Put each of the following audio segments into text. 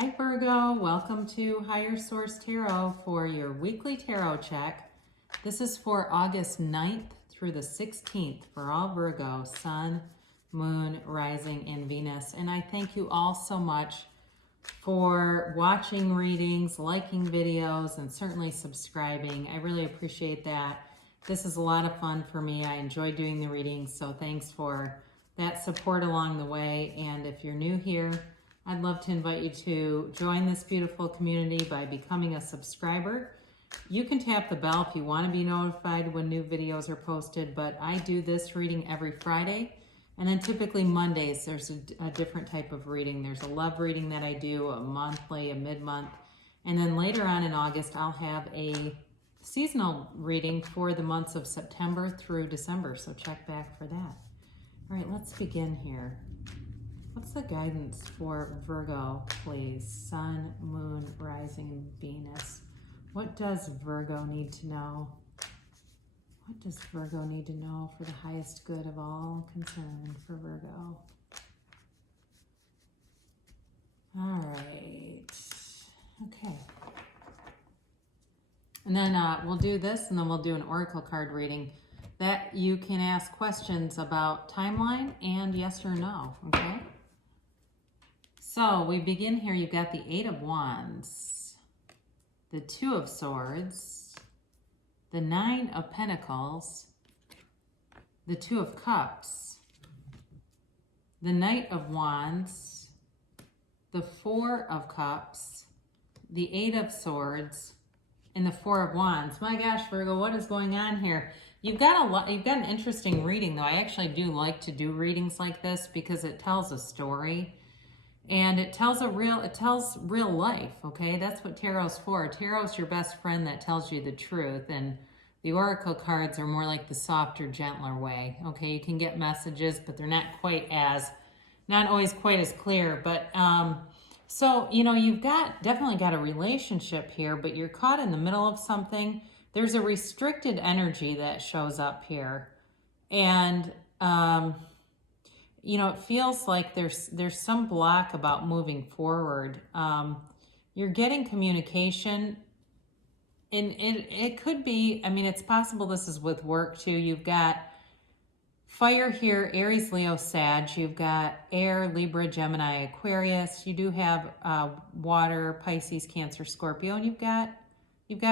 Hi Virgo, welcome to Higher Source Tarot for your weekly tarot check. This is for August 9th through the 16th for all Virgo, Sun, Moon, Rising, and Venus. And I thank you all so much for watching readings, liking videos, and certainly subscribing. I really appreciate that. This is a lot of fun for me. I enjoy doing the readings, so thanks for that support along the way. And if you're new here, I'd love to invite you to join this beautiful community by becoming a subscriber. You can tap the bell if you want to be notified when new videos are posted, but I do this reading every Friday. And then typically Mondays, there's a different type of reading. There's a love reading that I do, a monthly, a mid-month. And then later on in August, I'll have a seasonal reading for the months of September through December. So check back for that. All right, let's begin here. What's the guidance for Virgo, please? Sun, Moon, Rising, Venus. What does Virgo need to know? What does Virgo need to know for the highest good of all concerned for Virgo? All right. Okay. And then we'll do this, and then we'll do an oracle card reading that you can ask questions about timeline and yes or no, okay? So we begin here. You've got the Eight of Wands, the Two of Swords, the Nine of Pentacles, the Two of Cups, the Knight of Wands, the Four of Cups, the Eight of Swords, and the Four of Wands. My gosh, Virgo, what is going on here? You've got an interesting reading, though. I actually do like to do readings like this because it tells a story. And it tells real life, okay? That's what tarot's for. Tarot's your best friend that tells you the truth, and the oracle cards are more like the softer, gentler way, okay? You can get messages, but they're not always quite as clear. But so, you know, you've definitely got a relationship here, but you're caught in the middle of something. There's a restricted energy that shows up here, and you know, it feels like there's some block about moving forward. You're getting communication, and it could be, I mean, it's possible this is with work too. You've got fire here, Aries, Leo, Sag. You've got air, Libra, Gemini, Aquarius. You do have water, Pisces, Cancer, Scorpio, and you've got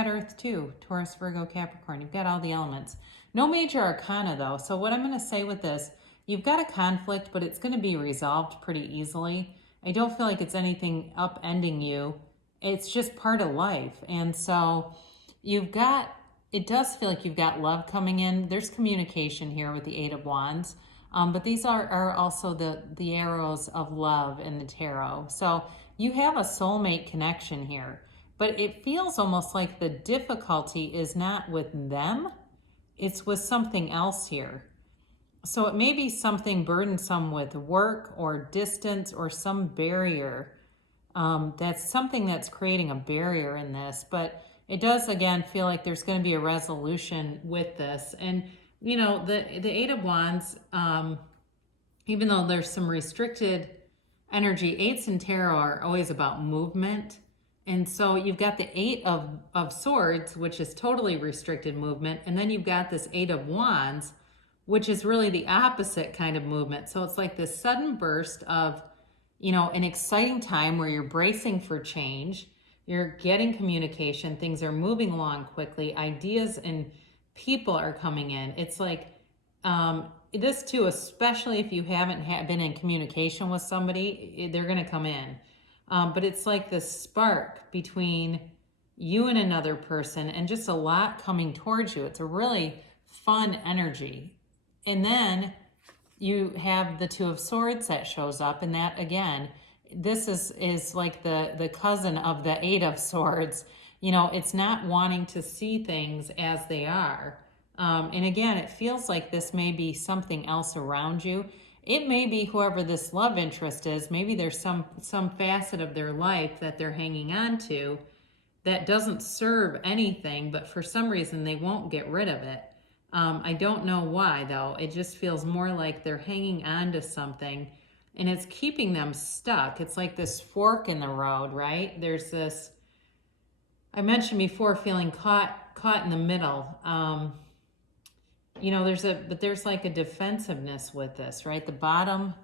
earth too, Taurus, Virgo, Capricorn. You've got all the elements. No major arcana though. So what I'm going to say with this, you've got a conflict, but it's going to be resolved pretty easily. I don't feel like it's anything upending you. It's just part of life. And so it does feel like you've got love coming in. There's communication here with the Eight of Wands. But these are also the arrows of love in the tarot. So you have a soulmate connection here. But it feels almost like the difficulty is not with them. It's with something else here. So it may be something burdensome with work or distance or some barrier. That's something that's creating a barrier in this. But it does, again, feel like there's going to be a resolution with this. And, you know, the Eight of Wands, even though there's some restricted energy, eights in tarot are always about movement. And so you've got the Eight of Swords, which is totally restricted movement. And then you've got this Eight of Wands, which is really the opposite kind of movement. So it's like this sudden burst of, you know, an exciting time where you're bracing for change, you're getting communication, things are moving along quickly, ideas and people are coming in. It's like this too, especially if you haven't been in communication with somebody, they're going to come in. But it's like this spark between you and another person and just a lot coming towards you. It's a really fun energy. And then you have the Two of Swords that shows up, and that, again, this is like the cousin of the Eight of Swords. You know, it's not wanting to see things as they are. And again, it feels like this may be something else around you. It may be whoever this love interest is. Maybe there's some facet of their life that they're hanging on to that doesn't serve anything, but for some reason they won't get rid of it. I don't know why, though. It just feels more like they're hanging on to something and it's keeping them stuck. It's like this fork in the road, right? There's this, I mentioned before, feeling caught in the middle. You know, there's like a defensiveness with this, right? The bottom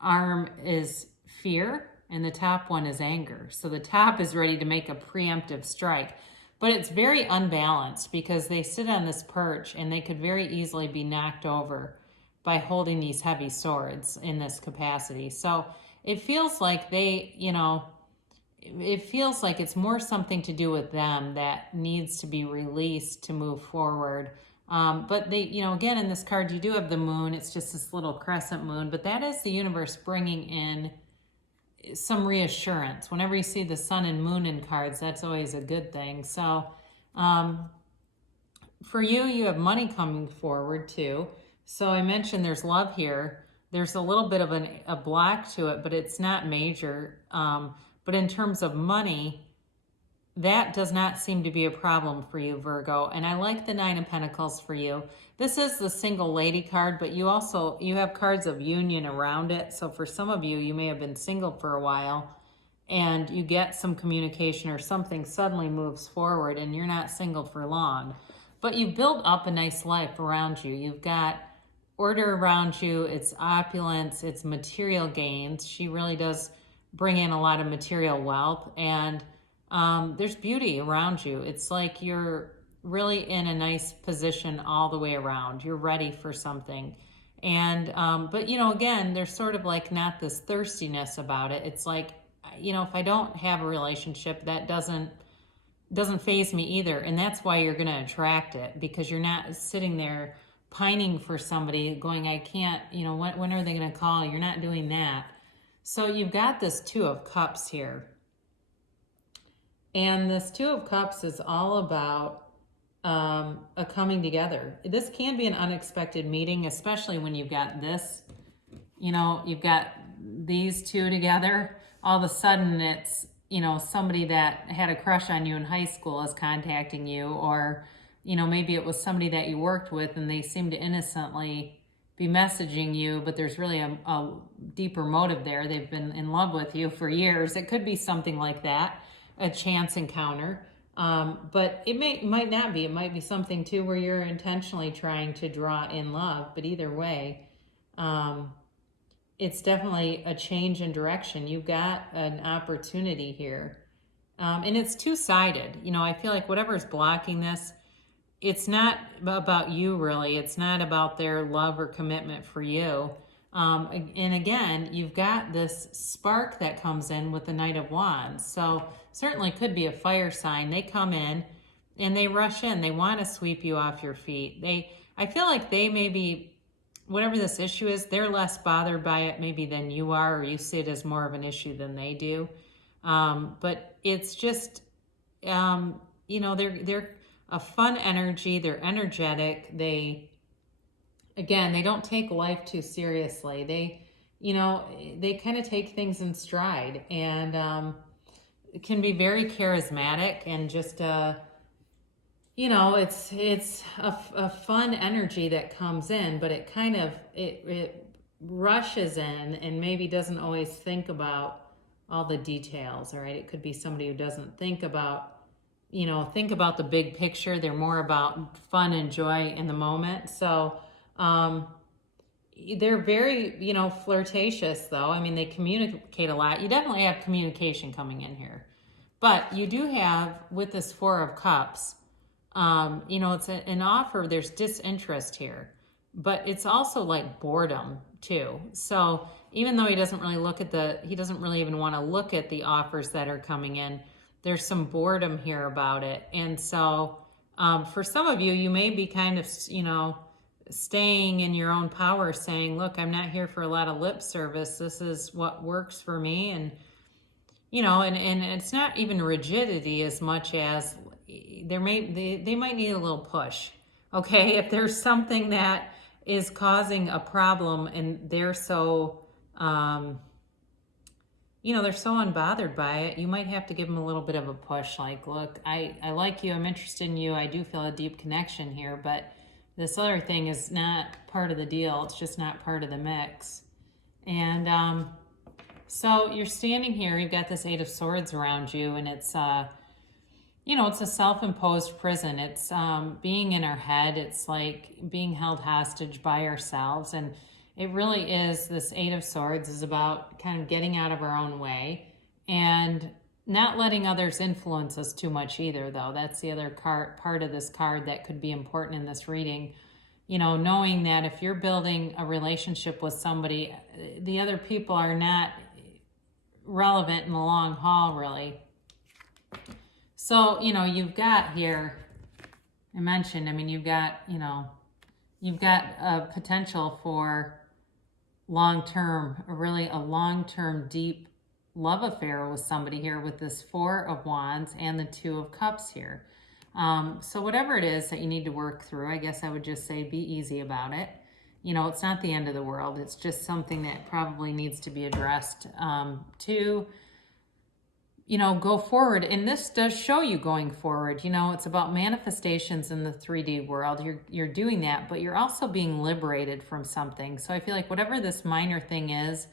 arm is fear and the top one is anger. So the top is ready to make a preemptive strike, but it's very unbalanced because they sit on this perch and they could very easily be knocked over by holding these heavy swords in this capacity. So it feels like it feels like it's more something to do with them that needs to be released to move forward. But they, again, in this card, you do have the moon. It's just this little crescent moon, but that is the universe bringing in some reassurance. Whenever you see the sun and moon in cards, that's always a good thing. So for you, you have money coming forward too. So I mentioned there's love here. There's a little bit of a block to it, but it's not major. But in terms of money, that does not seem to be a problem for you, Virgo. And I like the Nine of Pentacles for you. This is the single lady card, but you have cards of union around it. So for some of you, you may have been single for a while and you get some communication or something suddenly moves forward and you're not single for long. But you build up a nice life around you. You've got order around you. It's opulence. It's material gains. She really does bring in a lot of material wealth, and there's beauty around you. It's like you're really in a nice position all the way around. You're ready for something. And but again, there's sort of like not this thirstiness about it. It's like, if I don't have a relationship, that doesn't faze me either. And that's why you're going to attract it, because you're not sitting there pining for somebody going, I can't, when are they going to call? You're not doing that. So you've got this Two of Cups here. And this Two of Cups is all about a coming together. This can be an unexpected meeting, especially when you've got this, you've got these two together. All of a sudden it's, somebody that had a crush on you in high school is contacting you, or, maybe it was somebody that you worked with and they seem to innocently be messaging you, but there's really a deeper motive there. They've been in love with you for years. It could be something like that, a chance encounter. But it might not be. It might be something too where you're intentionally trying to draw in love. But either way, it's definitely a change in direction. You've got an opportunity here. And it's two-sided. I feel like whatever's blocking this, it's not about you, really. It's not about their love or commitment for you. And again, you've got this spark that comes in with the Knight of Wands. So certainly could be a fire sign. They come in and they rush in. They want to sweep you off your feet. I feel like they maybe, whatever this issue is, they're less bothered by it maybe than you are, or you see it as more of an issue than they do. But it's just, they're a fun energy. They're energetic. They don't take life too seriously. They kind of take things in stride, and it can be very charismatic and just it's a fun energy that comes in, but it kind of it rushes in and maybe doesn't always think about all the details. All right, it could be somebody who doesn't think about the big picture. They're more about fun and joy in the moment. So they're very, flirtatious though. I mean, they communicate a lot. You definitely have communication coming in here. But you do have, with this Four of Cups, it's an offer. There's disinterest here. But it's also like boredom too. So even though he doesn't really even want to look at the offers that are coming in, there's some boredom here about it. And so for some of you, you may be kind of, staying in your own power, saying, look, I'm not here for a lot of lip service. This is what works for me. And, and it's not even rigidity as much as they might need a little push. Okay. If there's something that is causing a problem and they're so, they're so unbothered by it, you might have to give them a little bit of a push. Like, look, I like you. I'm interested in you. I do feel a deep connection here, but this other thing is not part of the deal. It's just not part of the mix. And so you're standing here, you've got this Eight of Swords around you, and it's, you know, it's a self-imposed prison. It's being in our head. It's like being held hostage by ourselves. And it really is, this Eight of Swords is about kind of getting out of our own way and not letting others influence us too much either, though. That's the other part of this card that could be important in this reading. You know, knowing that if you're building a relationship with somebody, the other people are not relevant in the long haul, really. So, you know, you've got here, I mentioned, I mean, you've got, you know, you've got a potential for long-term, really a long-term deep love affair with somebody here with this Four of Wands and the Two of Cups here. So whatever it is that you need to work through, I guess I would just say be easy about it. You know, it's not the end of the world. It's just something that probably needs to be addressed to, you know, go forward. And this does show you going forward. You know, it's about manifestations in the 3D world. You're doing that, but you're also being liberated from something. So I feel like whatever this minor thing is,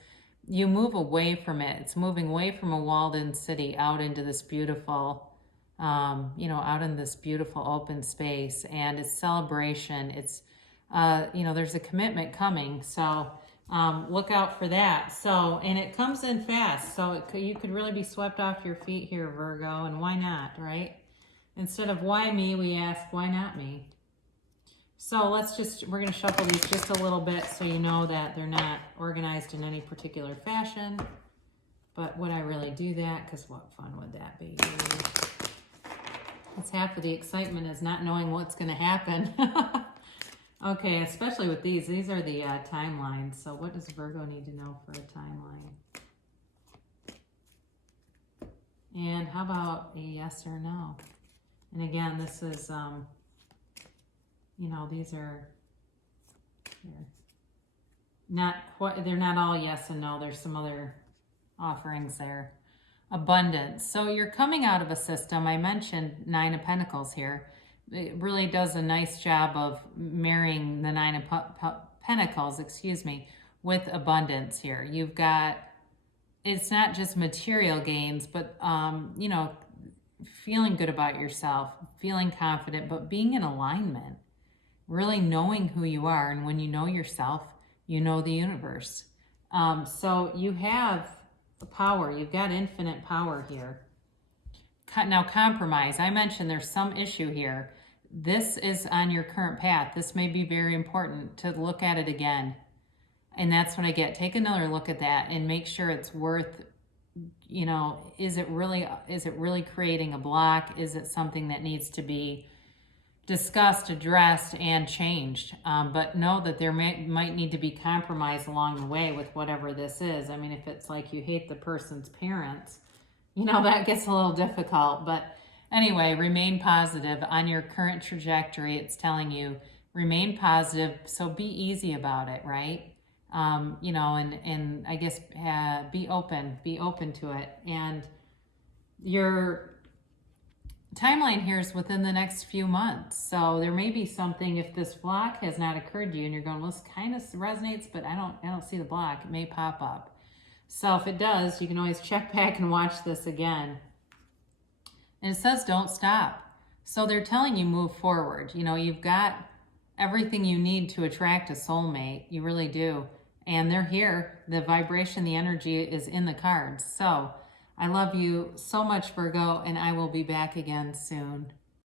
you move away from it. It's moving away from a walled-in city out into this beautiful, you know, out in this beautiful open space. And it's celebration. It's, you know, there's a commitment coming. So look out for that. So, and it comes in fast. So you could really be swept off your feet here, Virgo. And why not, right? Instead of why me, we ask, why not me? So we're going to shuffle these just a little bit so you know that they're not organized in any particular fashion. But would I really do that? Because what fun would that be? That's half of the excitement, is not knowing what's going to happen. Okay, especially with these. These are the timelines. So what does Virgo need to know for a timeline? And how about a yes or no? And again, this is, you know, these are here. Not quite, they're not all yes and no. There's some other offerings there. Abundance. So you're coming out of a system. I mentioned Nine of Pentacles here. It really does a nice job of marrying the Nine of Pentacles, excuse me, with abundance here. You've got, it's not just material gains, but, you know, feeling good about yourself, feeling confident, but being in alignment, really knowing who you are. And when you know yourself, you know the universe. So you have the power. You've got infinite power here. Now, compromise. I mentioned there's some issue here. This is on your current path. This may be very important to look at it again. And that's what I get. Take another look at that and make sure it's worth, you know, is it really creating a block? Is it something that needs to be discussed, addressed, and changed? But know that there might need to be compromise along the way with whatever this is. I mean, if it's like you hate the person's parents, you know, that gets a little difficult. But anyway, remain positive on your current trajectory. It's telling you, remain positive. So be easy about it, right? You know, and I guess be open to it. And your timeline here is within the next few months. So there may be something, if this block has not occurred to you and you're going, well, this kind of resonates, but I don't see the block, it may pop up. So if it does, you can always check back and watch this again. And it says don't stop. So they're telling you move forward. You know, you've got everything you need to attract a soulmate. You really do. And they're here. The vibration, the energy is in the cards. So I love you so much, Virgo, and I will be back again soon.